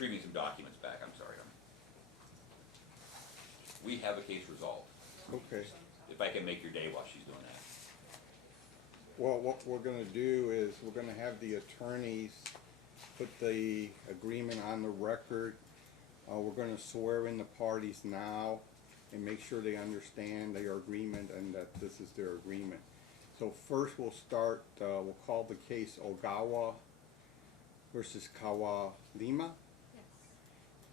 retrieving some documents back, I'm sorry. We have a case resolved. Okay. If I can make your day while she's doing that. Well, what we're gonna do is, we're gonna have the attorneys put the agreement on the record. We're gonna swear in the parties now and make sure they understand their agreement and that this is their agreement. So first we'll start, we'll call the case Ogawa versus Kawailima. Yes.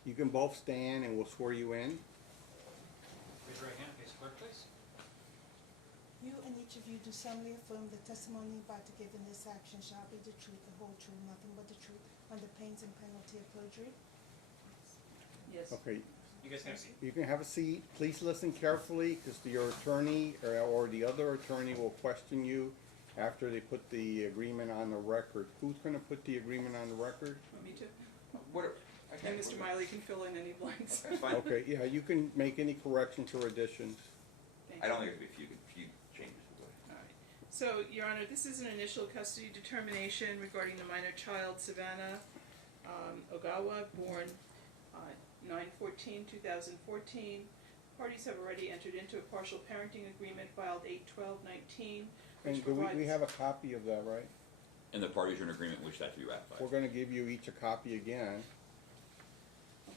You can both stand and we'll swear you in. Raise your right hand, face the clerk, please. You and each of you do solemnly affirm the testimony you're about to give in this action shall be the truth, the whole truth, nothing but the truth, under pains and penalty of perjury? Yes. Okay, You guys can have a seat. you can have a seat. Please listen carefully because your attorney or the other attorney will question you after they put the agreement on the record. Who's gonna put the agreement on the record? Me too. What? And Mr. Miley can fill in any blanks. That's fine. Okay, yeah, you can make any corrections or additions. Thank I don't you. think it'd be a few changes. All right. So, Your Honor, this is an initial custody determination regarding the minor child Savannah Ogawa, born 9/14/2014. Parties have already entered into a partial parenting agreement filed 8/12/19, which And do we provides, have a copy of that, right? And the parties are in agreement, wish that to be ratified. We're gonna give you each a copy again. okay,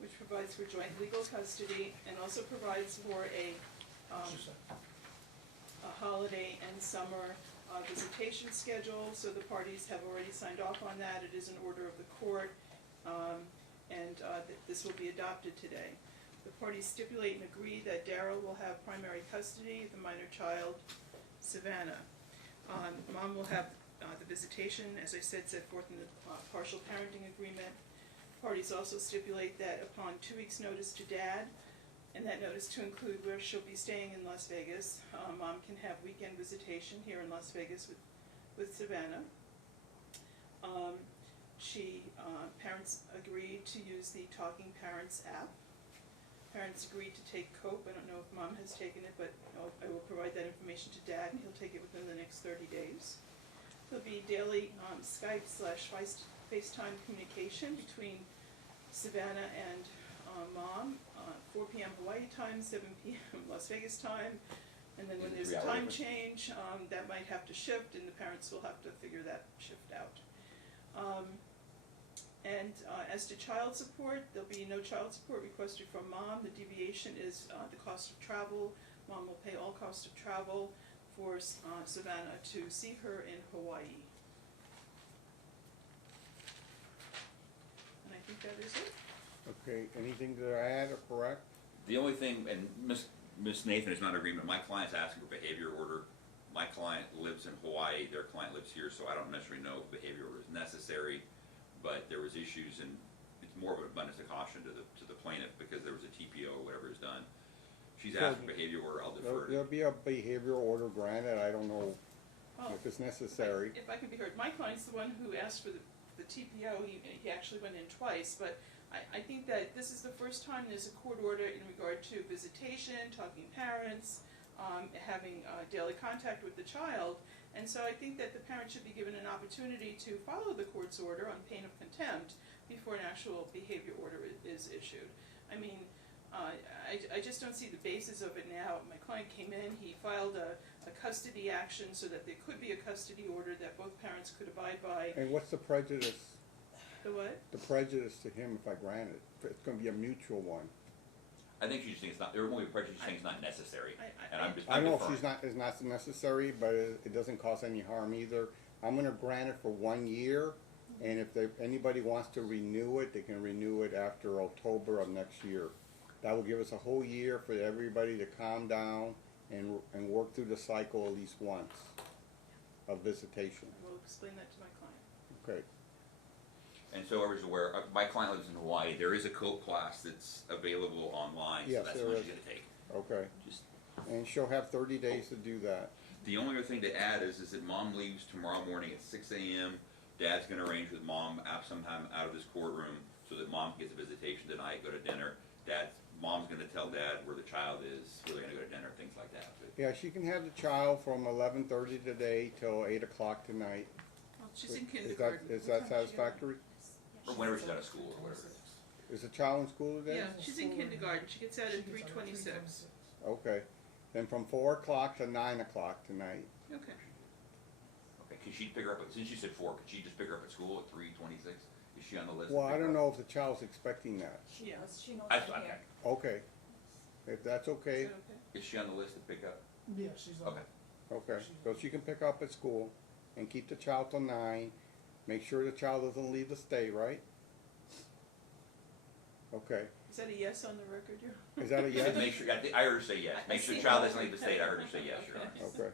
which provides for joint legal custody and also provides for a holiday and summer visitation schedule. So the parties have already signed off on that. It is an order of the court, and this will be adopted today. The parties stipulate and agree that Darryl will have primary custody of the minor child, Savannah. Mom will have the visitation, as I said, set forth in the partial parenting agreement. Parties also stipulate that upon 2 weeks' notice to Dad, and that notice to include where she'll be staying in Las Vegas, Mom can have weekend visitation here in Las Vegas with Savannah. Parents agreed to use the Talking Parents app. Parents agreed to take COPE. I don't know if Mom has taken it, but I will provide that information to Dad, and he'll take it within the next 30 days. There'll be daily Skype/FaceTime communication between Savannah and Mom, 4 p.m. Hawaii time, 7 p.m. Las Vegas time, and then when there's a time change, that might have to shift, and the parents will have to figure that shift out. As to child support, there'll be no child support requested from Mom. The deviation is the cost of travel. Mom will pay all cost of travel for Savannah to see her in Hawaii. And I think that is it. Okay, anything to add or correct? The only thing, and Miss Nathan is not in agreement, my client's asking for behavior order. My client lives in Hawaii, their client lives here, so I don't necessarily know if behavior order is necessary, but there was issues, and it's more of an abundance of caution to the plaintiff because there was a TPO or whatever is done. She's asking for behavior order, I'll defer to. There'll be a behavior order granted. I don't know Oh, if it's necessary. If I can be heard, my client's the one who asked for the TPO. He actually went in twice, but I think that this is the first time there's a court order in regard to visitation, talking parents, having daily contact with the child, and so I think that the parent should be given an opportunity to follow the court's order on pain of contempt before an actual behavior order is issued. I mean, I just don't see the basis of it now. My client came in, he filed a custody action so that there could be a custody order that both parents could abide by. And what's the prejudice? The what? The prejudice to him if I grant it? It's going to be a mutual one. I think she just thinks it's not, there won't be prejudice, she thinks it's not necessary. And I'm just, I I'm know deferring. it's not necessary, but it doesn't cause any harm either. I'm going to grant it for 1 year, and if anybody wants to renew it, they can renew it after October of next year. That will give us a whole year for everybody to calm down and work through the cycle at least once of visitation. I will explain that to my client. Okay. And so everyone's aware, my client lives in Hawaii, there is a COPE class that's available online, so Yes, that's there what is. she's gonna take. Okay. Just, And she'll have 30 days to do that. the only other thing to add is that Mom leaves tomorrow morning at 6 a.m. Dad's gonna arrange with Mom sometime out of this courtroom so that Mom gets a visitation tonight, go to dinner. Mom's gonna tell Dad where the child is, where they're gonna go to dinner, things like that. But Yeah, she can have the child from 11:30 today till 8 o'clock tonight. Well, she's in Is kindergarten. that satisfactory? Yes. Or whenever she's out of school or whatever it is. Is the child in school today? Yeah, she's in kindergarten, she gets out at 3:26. Okay, then from 4 o'clock to 9 o'clock tonight. Okay. Okay, could she pick her up, since you said 4, could she just pick her up at school at 3:26? Is she on the list? to Well, pick I her don't up? know if the child's expecting that. Yeah. She knows That's I'm okay. here. Okay, if that's Is okay, that okay? Is she on the list to pick up? Yeah, she's on. Okay. okay, so she can pick up at school and keep the child till 9. Make sure the child doesn't leave the state, right? Okay, Is that a yes on the record, Your is that a You said yes? make sure, I heard her say yes. Make sure the child doesn't leave the state, I heard her say yes, Your Honor. Okay.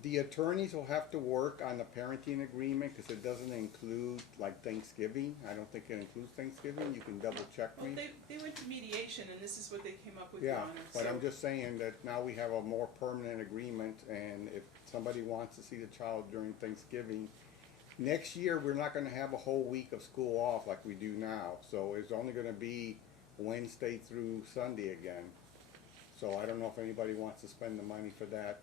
The attorneys will have to work on the parenting agreement, cause it doesn't include like Thanksgiving. I don't think it includes Thanksgiving, you can double check Well, me. they went to mediation, and this is what they came up with, Your Yeah, Honor. but So- I'm just saying that now we have a more permanent agreement, and if somebody wants to see the child during Thanksgiving, next year, we're not gonna have a whole week of school off like we do now, so it's only gonna be Wednesday through Sunday again. So I don't know if anybody wants to spend the money for that.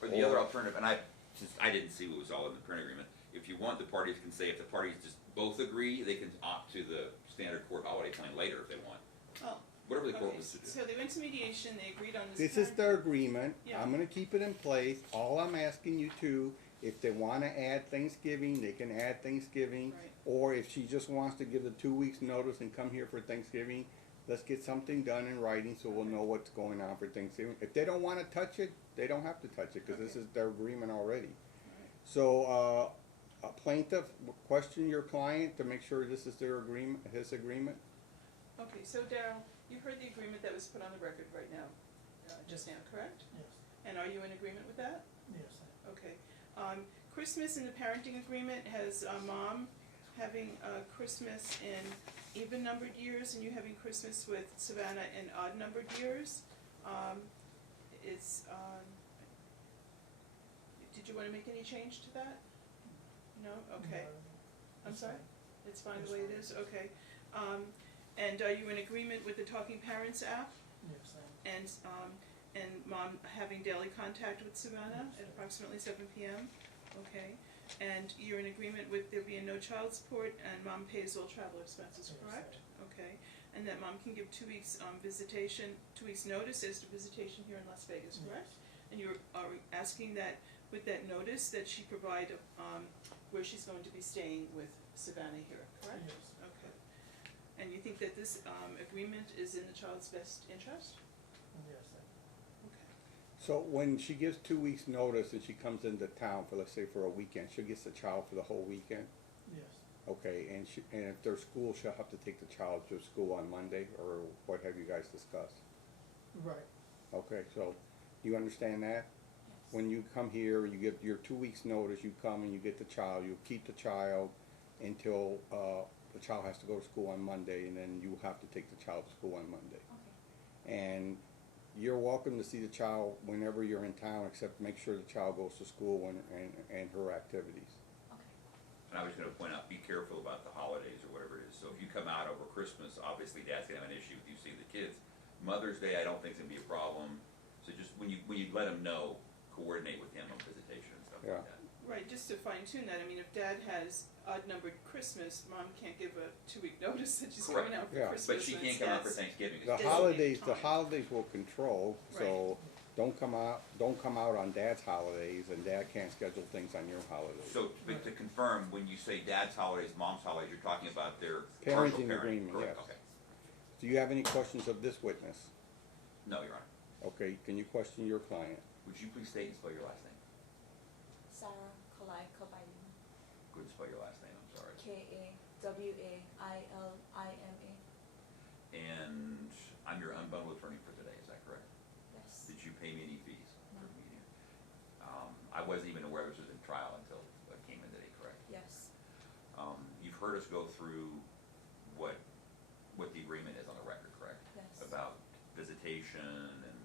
Or the other alternative, and since I didn't see what was all in the print agreement, if you want, the parties can say, if the parties just both agree, they can opt to the standard court holiday plan later if they want. Oh, Whatever the court okay, wants to do. so they went to mediation, they agreed on this. This is plan. their agreement, Yeah. I'm gonna keep it in place, all I'm asking you to, if they wanna add Thanksgiving, they can add Thanksgiving. Right. Or if she just wants to give the 2 weeks notice and come here for Thanksgiving, let's get something done in writing so we'll know what's going on for Thanksgiving. If they don't wanna touch it, they don't have to touch it, cause this is their agreement already. So, a plaintiff, question your client to make sure this is their agreement, his agreement? Okay, so Darryl, you heard the agreement that was put on the record right now, just now, correct? Yes, And are you in agreement with that? yes. Okay. Christmas in the parenting agreement has Mom having Christmas in even-numbered years, and you having Christmas with Savannah in odd-numbered years. Did you want to make any change to that? No? Okay. I'm sorry? It's fine the way it is? Okay. And are you in agreement with the Talking Parents app? Yes, I am. And Mom having daily contact with Savannah at approximately 7 p.m.? Okay. And you're in agreement with there being no child support, and Mom pays all travel expenses, Yes, correct? Okay. And that Mom can give 2 weeks visitation, 2 weeks notice as to visitation here in Las Vegas, correct? And you are asking that with that notice that she provide where she's going to be staying with Savannah here, correct? Yes. Okay. And you think that this agreement is in the child's best interest? Yes, I am. Okay. So when she gives 2 weeks notice and she comes into town for, let's say, for a weekend, she'll get the child for the whole weekend? Yes, Okay, and if there's school, she'll have to take the child to school on Monday, or what have you guys discussed? right. Okay, so, you understand that? When you come here, you give your 2 weeks notice, you come and you get the child, you keep the child until, the child has to go to school on Monday, and then you have to take the child to school on Monday. Okay. And you're welcome to see the child whenever you're in town, except make sure the child goes to school and her activities. Okay. And I was gonna point out, be careful about the holidays or whatever it is. So if you come out over Christmas, obviously Dad's gonna have an issue with you seeing the kids. Mother's Day, I don't think is gonna be a problem. So just when you let him know, coordinate with him on visitation and stuff Yeah. like that. Right, just to fine tune that, I mean, if Dad has odd-numbered Christmas, Mom can't give a 2-week notice that she's going out for Yeah. Christmas. But she and can't it's come out for Dad's- Thanksgiving. The Designated holidays time. will control, so don't come out on Dad's holidays, and Dad can't schedule things on your holidays. So, but to confirm, when you say Dad's holidays, Mom's holidays, you're talking about their partial Parenting parenting, agreement, correct? yes. Okay. Do you have any questions of this witness? No, Your Honor. Okay, can you question your client? Would you please state and spell your last name? Sarah Kawailima. Go ahead and spell your last name, I'm sorry. Kawailima. And I'm your unbundled attorney for today, is that correct? Yes. Did you pay me any fees for No. the meeting? I wasn't even aware this was in trial until it came in today, correct? Yes. You've heard us go through what the agreement is on the record, correct? Yes. About visitation and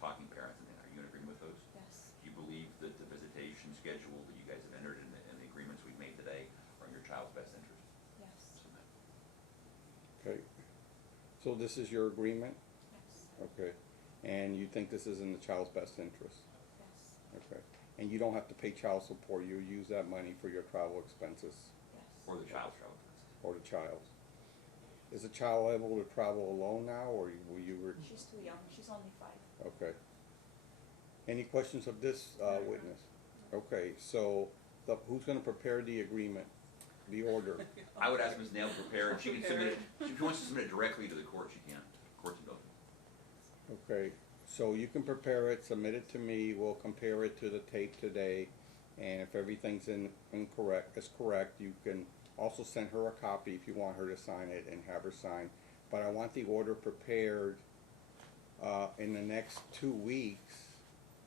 talking parents and things. Are you in agreement with those? Yes. Do you believe that the visitation schedule that you guys have entered in the agreements we've made today are in your child's best interest? Yes. Submit. Okay, so this is your agreement? Yes. Okay, and you think this is in the child's best interest? Yes. Okay, and you don't have to pay child support. You use that money for your travel expenses Yes. Or the child's travel expenses. or the child's. Is the child able to travel alone now, or will you? She's too young. She's only 5. Okay. Any questions of this witness? Okay, so who's going to prepare the agreement, the order? I would ask Ms. Nail to prepare it. She can submit it, if she wants to submit it directly to the court, she can. Court's ability. Okay, so you can prepare it, submit it to me, we'll compare it to the tape today, and if everything's is correct, you can also send her a copy if you want her to sign it and have her sign. But I want the order prepared in the next 2 weeks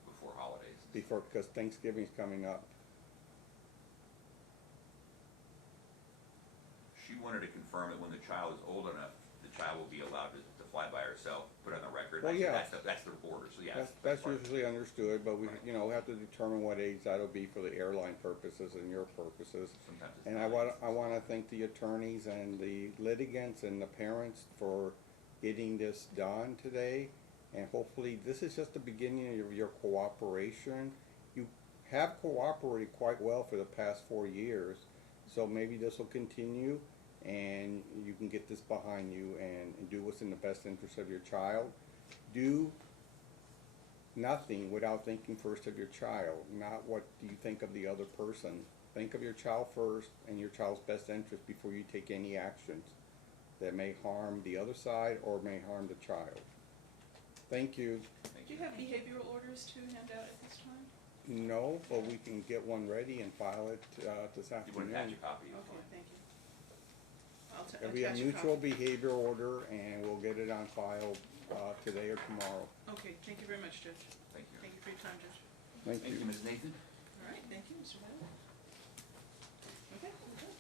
Before holidays. because Thanksgiving's coming up. She wanted to confirm that when the child is old enough, the child will be allowed to fly by herself, put it on the record. Well, I said yeah. That's the order, so yeah. That's part of it. usually understood, but we, Right. you know, have to determine what age that'll be for the airline purposes and your purposes. Sometimes it's And not. I wanna thank the attorneys and the litigants and the parents for getting this done today. And hopefully, this is just the beginning of your cooperation. You have cooperated quite well for the past 4 years, so maybe this will continue and you can get this behind you and do what's in the best interest of your child. Do nothing without thinking first of your child, not what do you think of the other person. Think of your child first and your child's best interest before you take any actions that may harm the other side or may harm the child. Thank you. Thank Do you have behavioral orders to hand out at this time? No, but we can get one ready and file it this You want to attach afternoon. a copy? Okay, thank you. I'll It'll be a attach mutual copy. behavior order and we'll get it on file today or tomorrow. Okay, thank you very much, Judge. Thank you. Thank you for your time, Judge. Thank Thank you, you. Ms. Nathan. All right, thank you, Mr. Miley. Okay, we're good.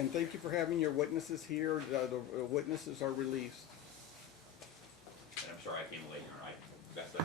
And thank you for having your witnesses here. The witnesses are released. And I'm sorry I came late, Your Honor. I messed up